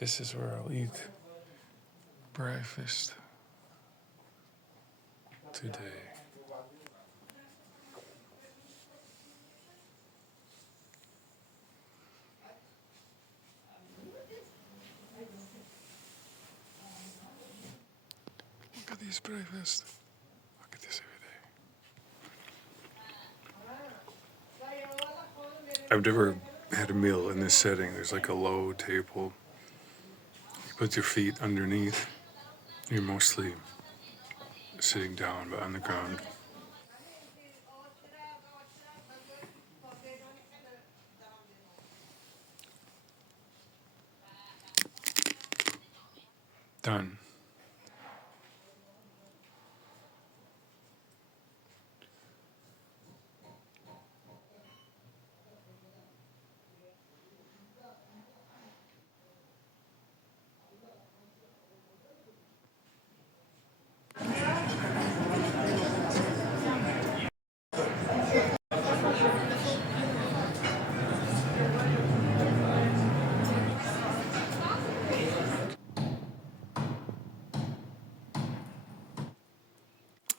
This is where I'll eat breakfast today. Look at these breakfasts. Look at this every day. I've never had a meal in this setting. There's like a low table. You put your feet underneath. You're mostly sitting down but on the ground. Done.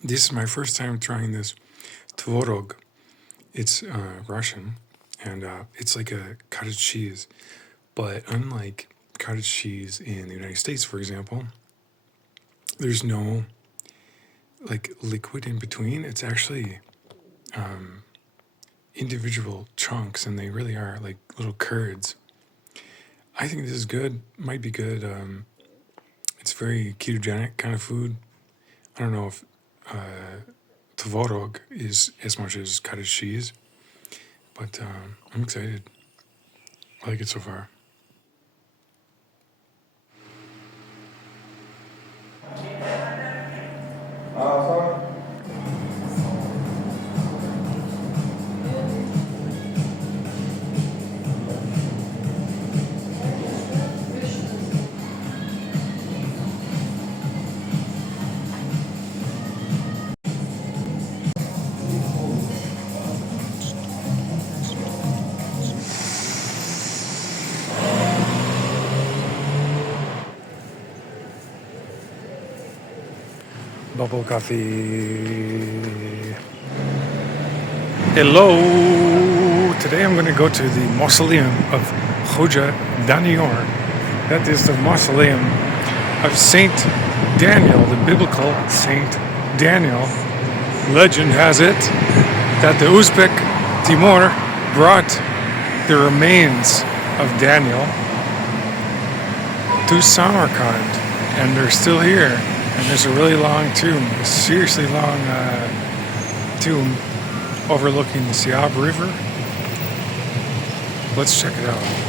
This is my first time trying this tvorog. It's Russian, and it's like a cottage cheese. But unlike cottage cheese in the United States, for example, there's no like liquid in between. It's actually individual chunks, and they really are like little curds. I think this is good. Might be good. It's very ketogenic kind of food. I don't know if tvorog is as much as cottage cheese, but I'm excited. I like it so far. Bubble coffee. Hello. Today I'm going to go to the mausoleum of Khoja Doniyor. That is the mausoleum of Saint Daniel, the biblical Saint Daniel. Legend has it that the Uzbek Timur brought the remains of Daniel to Samarkand, and they're still here. And there's a really long tomb, a seriously long tomb overlooking the Siab River. Let's check it out.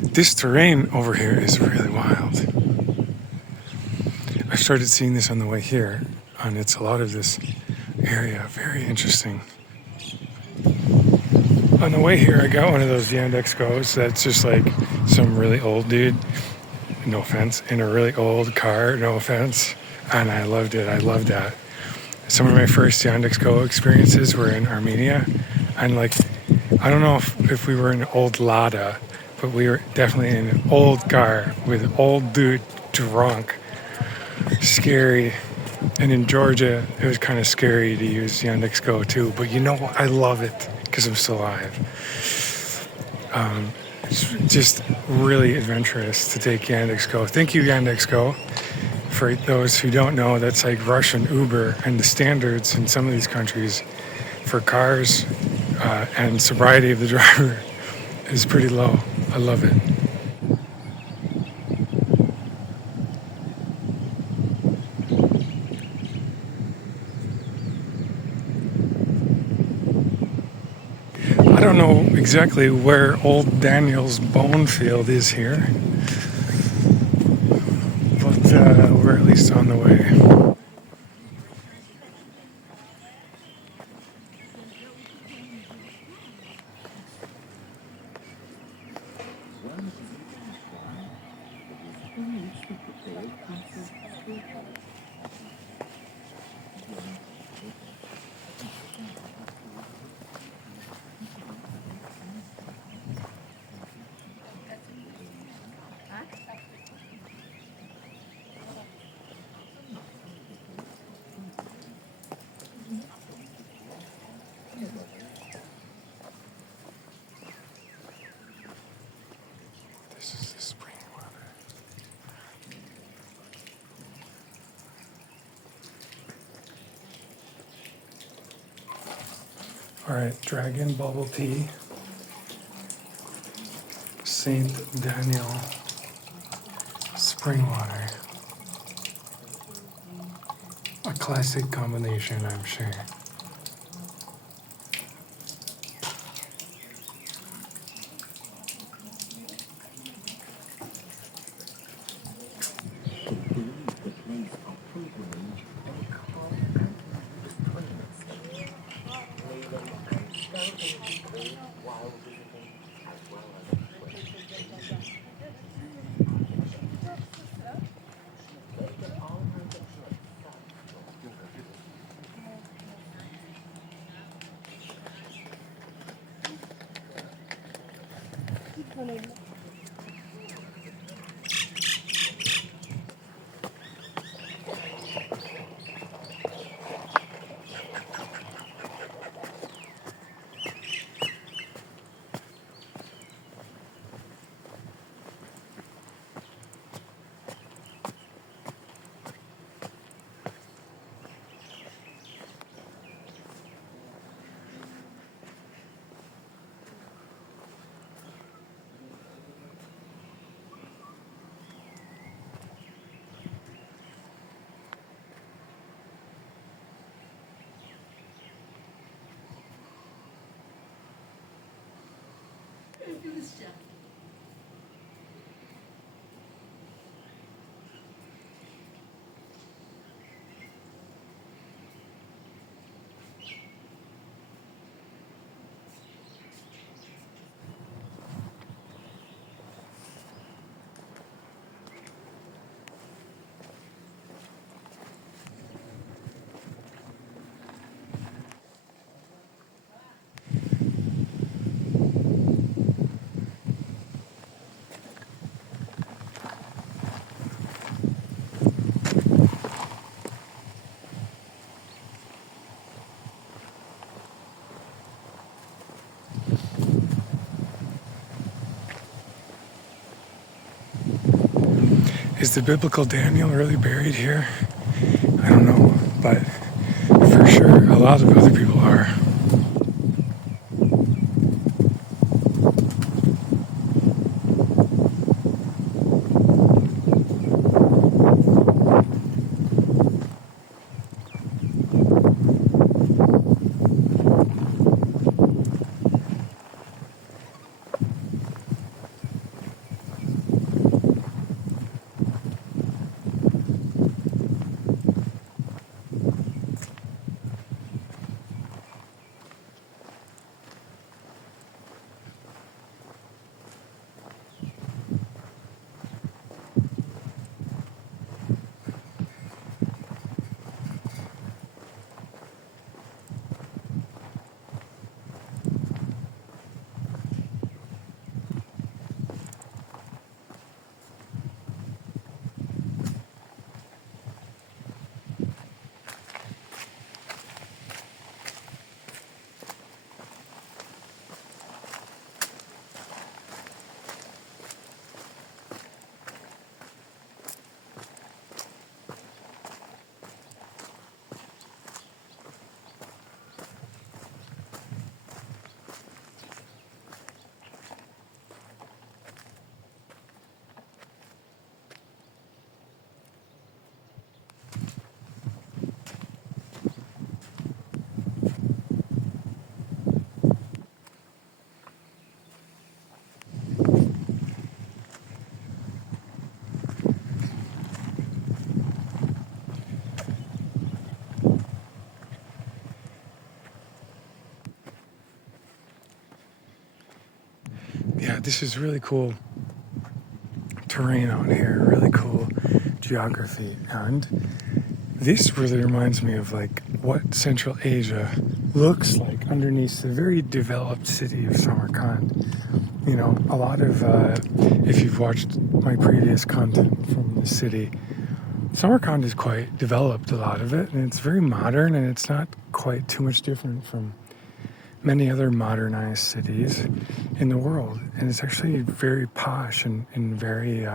This terrain over here is really wild. I started seeing this on the way here, and it's a lot of this area. Very interesting. On the way here, I got one of those Yandex Go's that's just like some really old dude, no offense, in a really old car, no offense, and I loved it. I loved that. Some of my first Yandex Go experiences were in Armenia, and like, I don't know if we were in an old Lada, but we were definitely in an old car with an old dude drunk, scary. And in Georgia, it was kind of scary to use Yandex Go too, but you know what? I love it because I'm still alive. It's just really adventurous to take Yandex Go. Thank you, Yandex Go. For those who don't know, that's like Russian Uber, and the standards in some of these countries for cars and sobriety of the driver is pretty low. I love it. I don't know exactly where old Daniel's bone field is here, but we're at least on the way. This is the spring water. All right, Dragon Bubble Tea, Saint Daniel spring water. A classic combination, I'm sure. Is the biblical Daniel really buried here? I don't know, but for sure a lot of other people are. yeah, this is really cool terrain out here, really cool geography. And this really reminds me of like what Central Asia looks like underneath the very developed city of Samarkand. You know, a lot of, if you've watched my previous content from the city, Samarkand is quite developed, a lot of it, and it's very modern, and it's not quite too much different from many other modernized cities in the world. And it's actually very posh and very,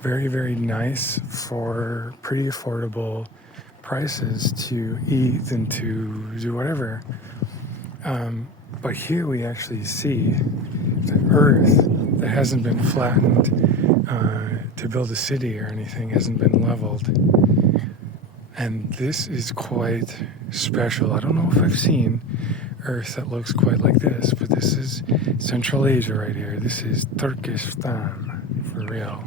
very, very nice for pretty affordable prices to eat and to do whatever. But here we actually see the earth that hasn't been flattened to build a city or anything, hasn't been leveled. And this is quite special. I don't know if I've seen earth that looks quite like this, but this is Central Asia right here. This is Turkestan, for real.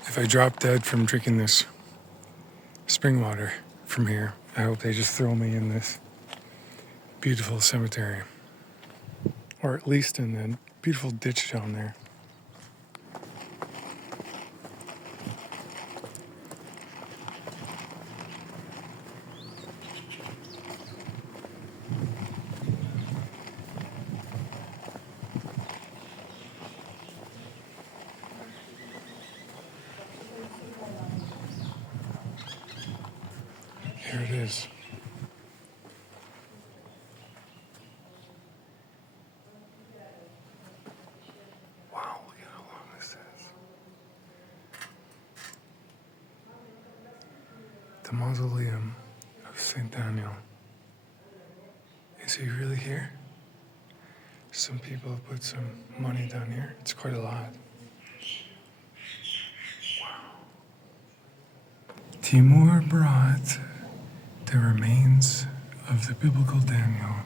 If I drop dead from drinking this spring water from here, I hope they just throw me in this beautiful cemetery. Or at least in the beautiful ditch down there. Here it is. Wow, look at how long this is. The mausoleum of St. Daniel. Is he really here? Some people have put some money down here. It's quite a lot. Wow. Timur brought the remains of the biblical Daniel.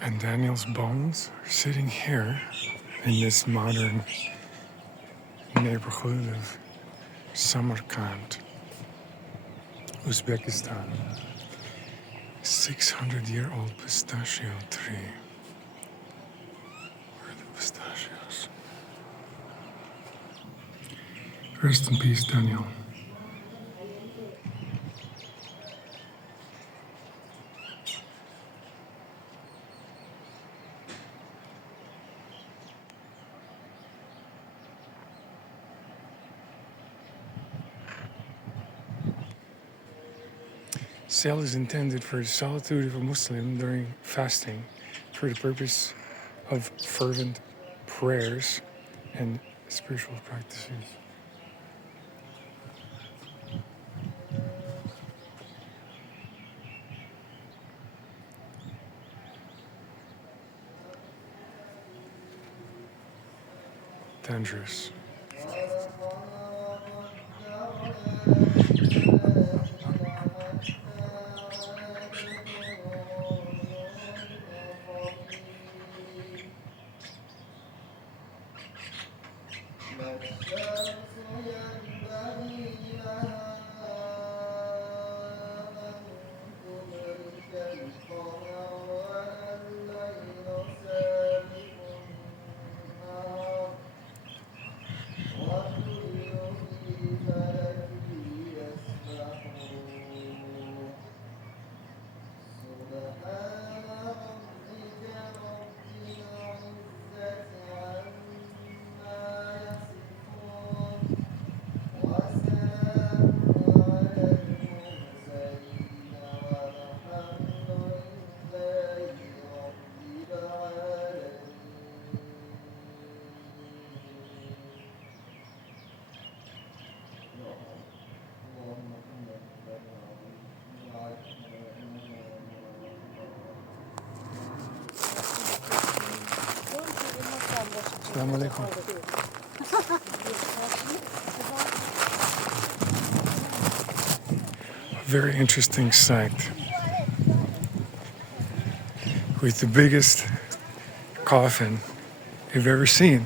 And Daniel's bones are sitting here in this modern neighborhood of Samarkand, Uzbekistan. 600-year-old pistachio tree. Where are the pistachios? Rest in peace, Daniel. Sale is intended for the solitude of a Muslim during fasting for the purpose of fervent prayers and spiritual practices. Dangerous. Assalamu alaikum. Very interesting site with the biggest coffin you've ever seen.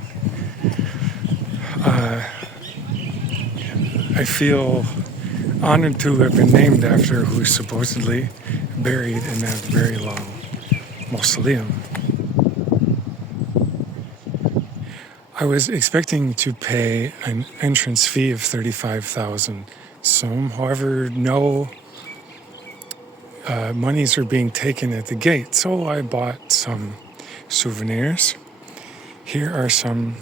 I feel honored to have been named after who's supposedly buried in that very long mausoleum. I was expecting to pay an entrance fee of 35,000 som. However, no monies are being taken at the gate, so I bought some souvenirs. Here are some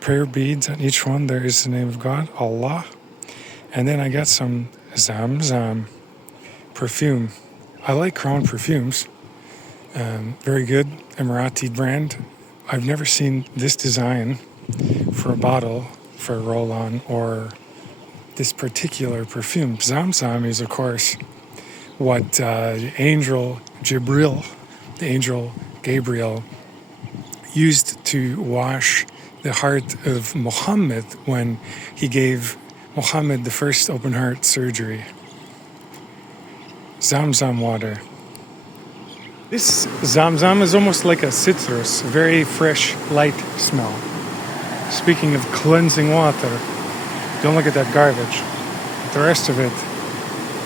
prayer beads on each one. There is the name of God, Allah. And then I got some Zamzam perfume. I like Crown perfumes. Very good, Emirati brand. I've never seen this design for a bottle, for a roll-on, or this particular perfume. Zamzam is, of course, what the angel Gabriel, used to wash the heart of Muhammad when he gave Muhammad the first open heart surgery. Zamzam water. This Zamzam is almost like a citrus, very fresh, light smell. Speaking of cleansing water, don't look at that garbage. The rest of it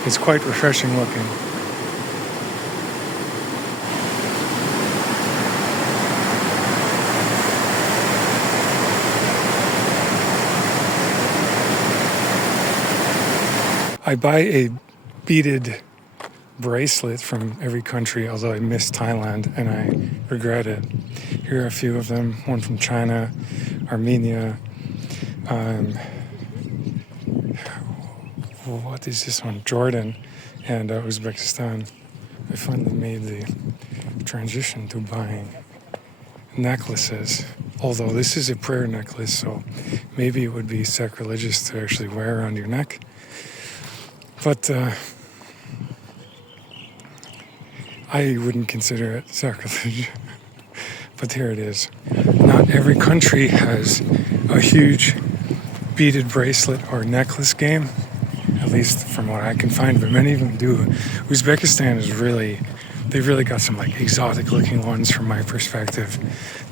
is quite refreshing looking. I buy a beaded bracelet from every country, although I miss Thailand and I regret it. Here are a few of them, one from China, Armenia, what is this one? Jordan and Uzbekistan. I finally made the transition to buying necklaces, although this is a prayer necklace, so maybe it would be sacrilegious to actually wear around your neck. But I wouldn't consider it sacrilege. But here it is. Not every country has a huge beaded bracelet or necklace game, at least from what I can find, but many of them do. Uzbekistan is they've really got some like exotic looking ones from my perspective.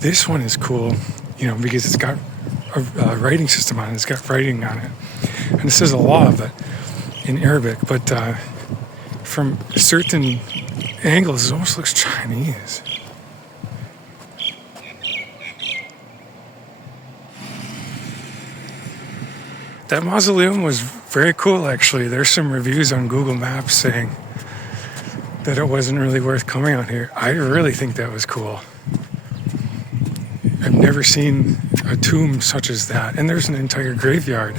This one is cool, because it's got a writing system on it. It's got writing on it. And it says Allah, but in Arabic, but from certain angles, it almost looks Chinese. That mausoleum was very cool, actually. There's some reviews on Google Maps saying that it wasn't really worth coming out here. I really think that was cool. I've never seen a tomb such as that. And there's an entire graveyard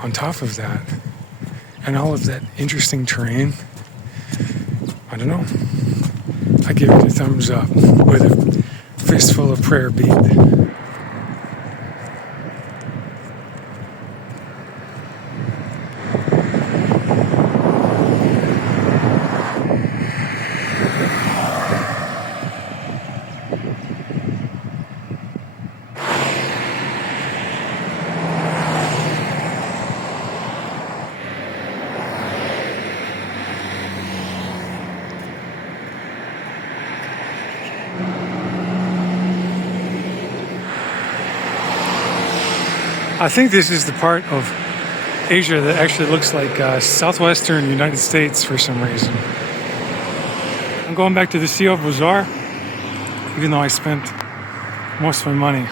on top of that. And all of that interesting terrain. I don't know. I give it a thumbs up with a fistful of prayer bead. I think this is the part of Asia that actually looks like southwestern United States for some reason. I'm going back to the Sio Bazaar, even though I spent most of my money.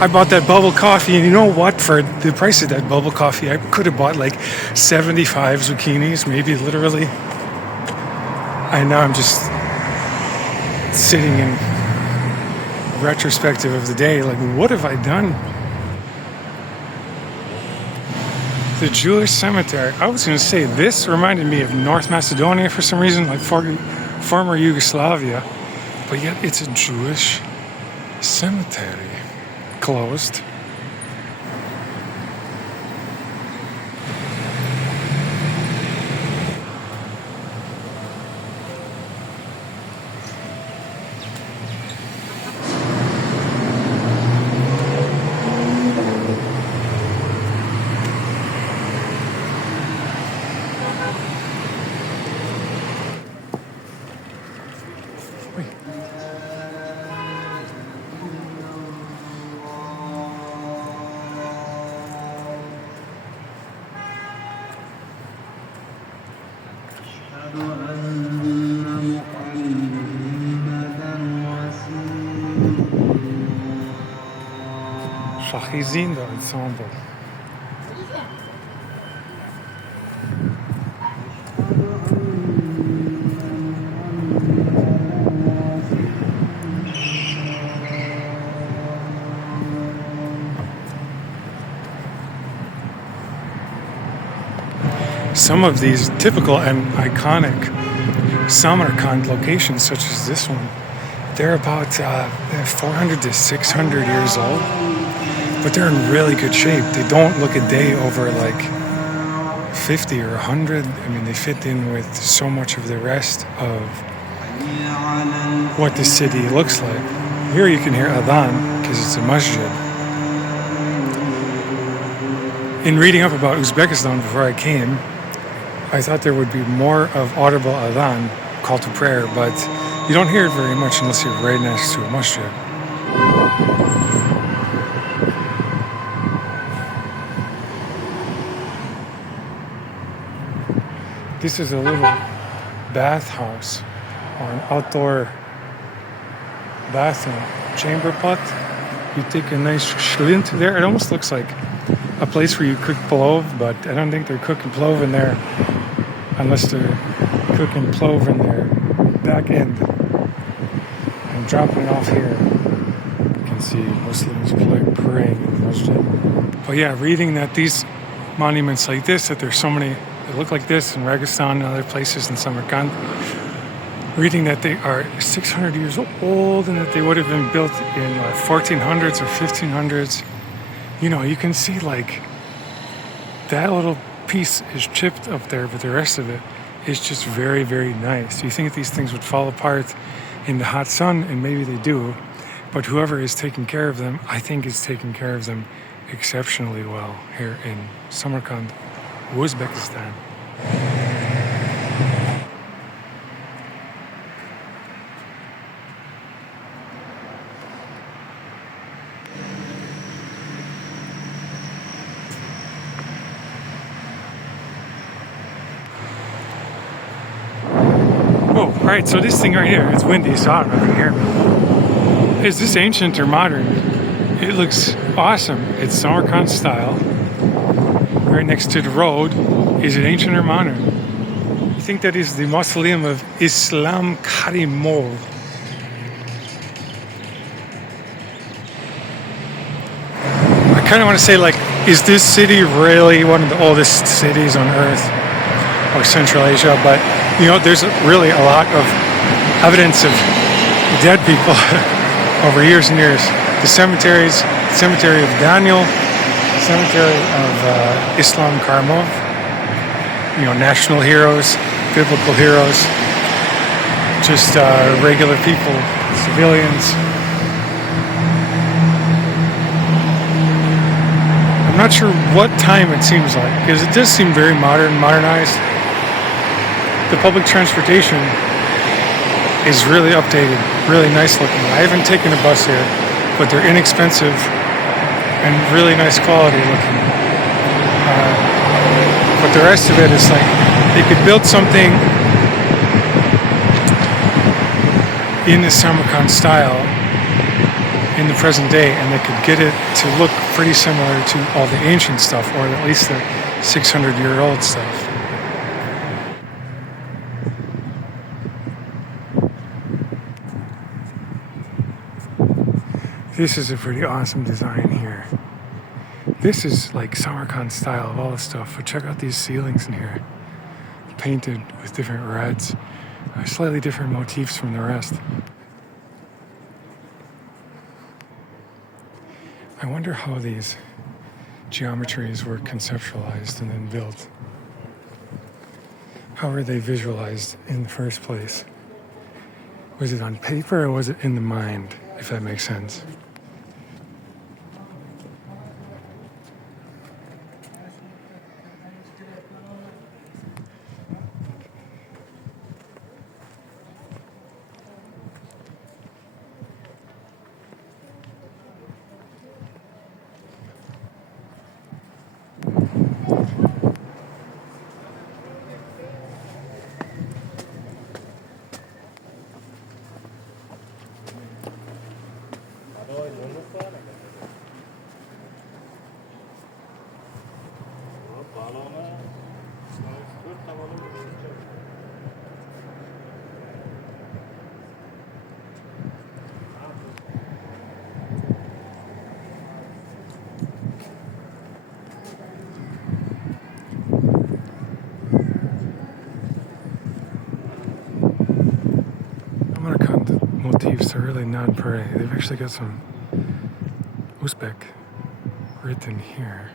I bought that bubble coffee, and you know what? For the price of that bubble coffee, I could have bought like 75 zucchinis, maybe literally. And now I'm just sitting in retrospective of the day, like, what have I done? The Jewish cemetery. I was going to say this reminded me of North Macedonia for some reason, like former Yugoslavia, but yet it's a Jewish cemetery. Closed. Shahizin de ensemble. Some of these typical and iconic Samarkand locations, such as this one, they're about 400 to 600 years old, but they're in really good shape. They don't look a day over like 50 or 100. I mean, they fit in with so much of the rest of what the city looks like. Here you can hear adhan because it's a masjid. In reading up about Uzbekistan before I came, I thought there would be more of audible adhan, call to prayer, but you don't hear it very much unless you're right next to a masjid. This is a little bathhouse or an outdoor bathroom chamber pot. You take a nice shlint there. It almost looks like a place where you cook plov, but I don't think they're cooking plov in there unless they're cooking plov in their back end and dropping it off here. You can see Muslims praying in the masjid. But yeah, reading that these monuments like this, that there's so many that look like this in Registan and other places in Samarkand, reading that they are 600 years old and that they would have been built in 1400s or 1500s. You know, you can see like that little piece is chipped up there, but the rest of it is just very, very nice. You think these things would fall apart in the hot sun, and maybe they do, but whoever is taking care of them, I think is taking care of them exceptionally well here in Samarkand, Uzbekistan. Oh, alright, so this thing right here, it's windy, so I don't know if you can hear me. Is this ancient or modern? It looks awesome. It's Samarkand style. Right next to the road. Is it ancient or modern? I think that is the mausoleum of Islam Karimov. I kind of want to say, like, is this city really one of the oldest cities on Earth or Central Asia? But you know, there's really a lot of evidence of dead people over years and years. The cemetery of Daniel, cemetery of Islam Karimov, you know, national heroes, biblical heroes, just regular people, civilians. I'm not sure what time it seems like, because it does seem very modernized. The public transportation is really updated, really nice looking. I haven't taken a bus here, but they're inexpensive and really nice quality looking. But the rest of it is like, they could build something in the Samarkand style in the present day, and they could get it to look pretty similar to all the ancient stuff, or at least the 600-year-old stuff. This is a pretty awesome design here. This is like Samarkand style of all the stuff, but check out these ceilings in here. Painted with different reds, slightly different motifs from the rest. I wonder how these geometries were conceptualized and then built. How were they visualized in the first place? Was it on paper or was it in the mind, if that makes sense? tourists are really non-pareil. They've actually got some Uzbek written here,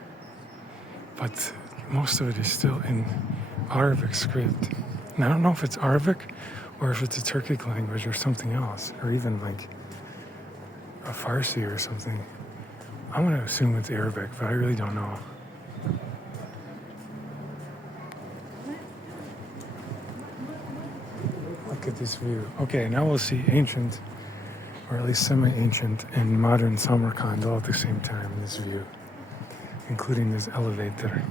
but most of it is still in Arabic script. And I don't know if it's Arabic or if it's a Turkic language or something else, or even like a Farsi or something. I'm gonna assume it's Arabic, but I really don't know. Look at this view. Okay, now we'll see ancient, or at least semi-ancient, and modern Samarkand all at the same time in this view, including this elevator.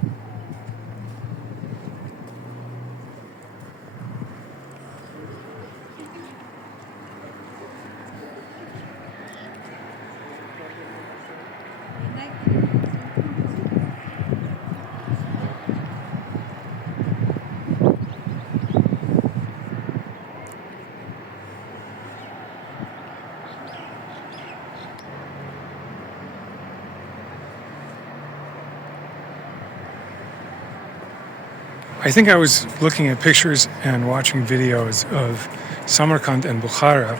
I think I was looking at pictures and watching videos of Samarkand and Bukhara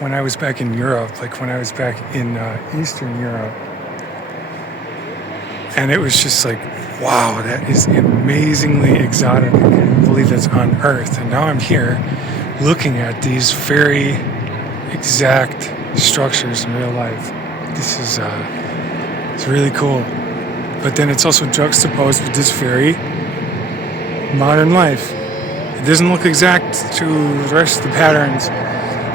when I was back in Europe, like when I was back in Eastern Europe. And it was just like, wow, that is amazingly exotic. I can't believe that's on Earth. And now I'm here looking at these very exact structures in real life. This is it's really cool. But then it's also juxtaposed with this very modern life. It doesn't look exact to the rest of the patterns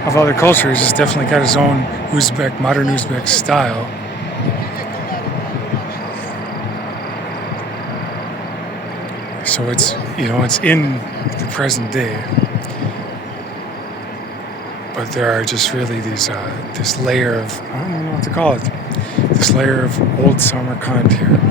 of other cultures. It's definitely got its own Uzbek, modern Uzbek style. So it's, it's in the present day. But there are just really these, this layer of, I don't know what to call it, this layer of old Samarkand here.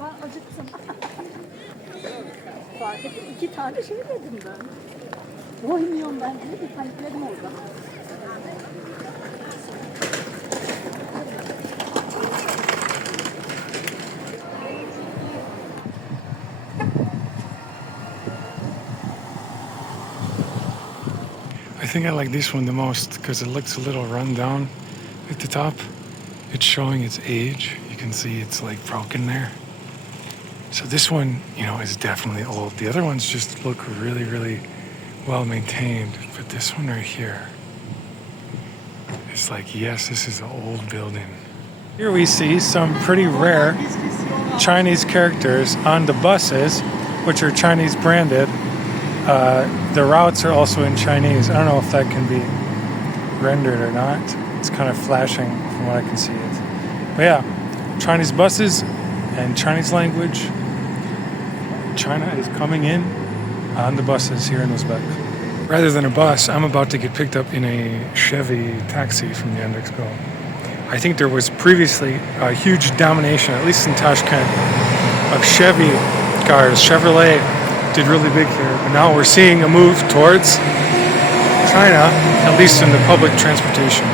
Ben acıktım. Fark ettim. 2 tane şey yedim ben. Doymuyorum ben diye bir panikledim orada. I think I like this one the most because it looks a little run down at the top. It's showing its age. You can see it's like broken there. So this one, is definitely old. The other ones just look really, really well maintained. But this one right here, it's like, yes, this is an old building. Here we see some pretty rare Chinese characters on the buses, which are Chinese branded. The routes are also in Chinese. I don't know if that can be rendered or not. It's kind of flashing from what I can see it. But yeah, Chinese buses and Chinese language. China is coming in on the buses here in Uzbek. Rather than a bus, I'm about to get picked up in a Chevy taxi from the Yandex Go. I think there was previously a huge domination, at least in Tashkent, of Chevy cars. Chevrolet did really big here, but now we're seeing a move towards China, at least in the public transportation.